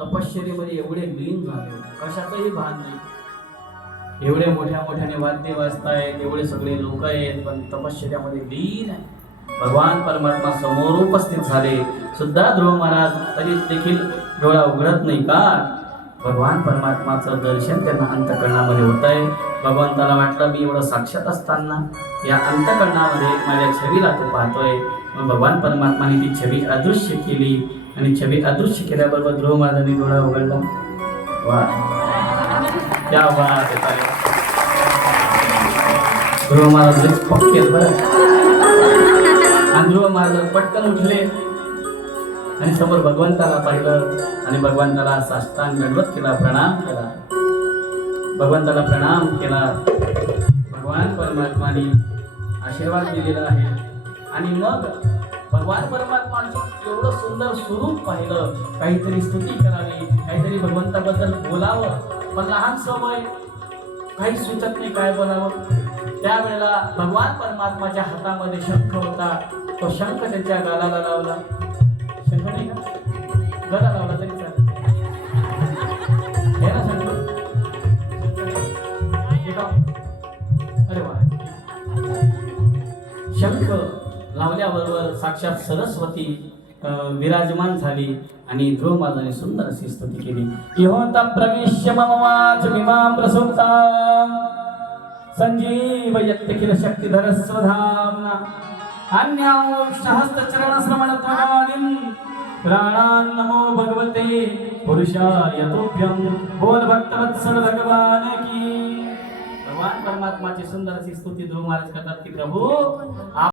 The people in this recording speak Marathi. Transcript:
तपश्चरीमध्ये एवढे लीन झाले कशाचंही भान नाही. एवढे मोठ्या मोठ्याने वाद्य वाजतायत एवढे सगळे लोक आहेत पण तपश्चर्यामध्ये लीन आहे. भगवान परमात्मा समोर उपस्थित झाले. सुद्धा ध्रुव महाराज तरी देखील डोळा उघडत नाही का? भगवान परमात्माचं दर्शन त्यांना अंतकरणामध्ये होत आहे. भगवंताला वाटलं मी एवढं साक्षात असताना या अंतकरणामध्ये माझ्या छवीला तो पाहतोय. मग भगवान परमात्माने ती छवी अदृश्य केली आणि छवी अदृश्य केल्याबरोबर ध्रुव महाराजांनी डोळा उघडला. वा. त्या वा ध्रुव महाराज पक्के बरं. आणि ध्रुव महाराज पटकन उठले. आणि समोर भगवंताला पाहिलं आणि भगवंताला साष्टांग दंडवत केला प्रणाम केला. भगवंताला प्रणाम केला. भगवान परमात्माने आशीर्वाद दिलेला आहे. आणि मग भगवान परमात्माचं एवढं सुंदर स्वरूप पाहिलं. काहीतरी स्तुती करावी काहीतरी भगवंताबद्दल बोलावं. पण लहान समय काही सुचत नाही काय बोलावं. त्यावेळेला भगवान परमात्माच्या हातामध्ये शंख होता. तो शंख त्याच्या गालाला लावला. नाही का लावला तरी चालेल. हे ना शंख अरे वा. शंख लावल्याबरोबर साक्षात सरस्वती विराजमान झाली आणि ध्रुव महाराजांनी सुंदर अशी स्तुती केली. इहोता प्रवेश्य मम वाच मिमां प्रसुप्ता. संजीव यत्किल शक्तिधर स्वधाम्ना. अन्यांशहस्त चरण श्रवण नमो भगवते पुरुषाय तुभ्यं। बोल भक्तवत्सल भगवान की। भगवान परमात्माची सुंदर अशी स्तुती ध्रुव महाराज करतात की प्रभू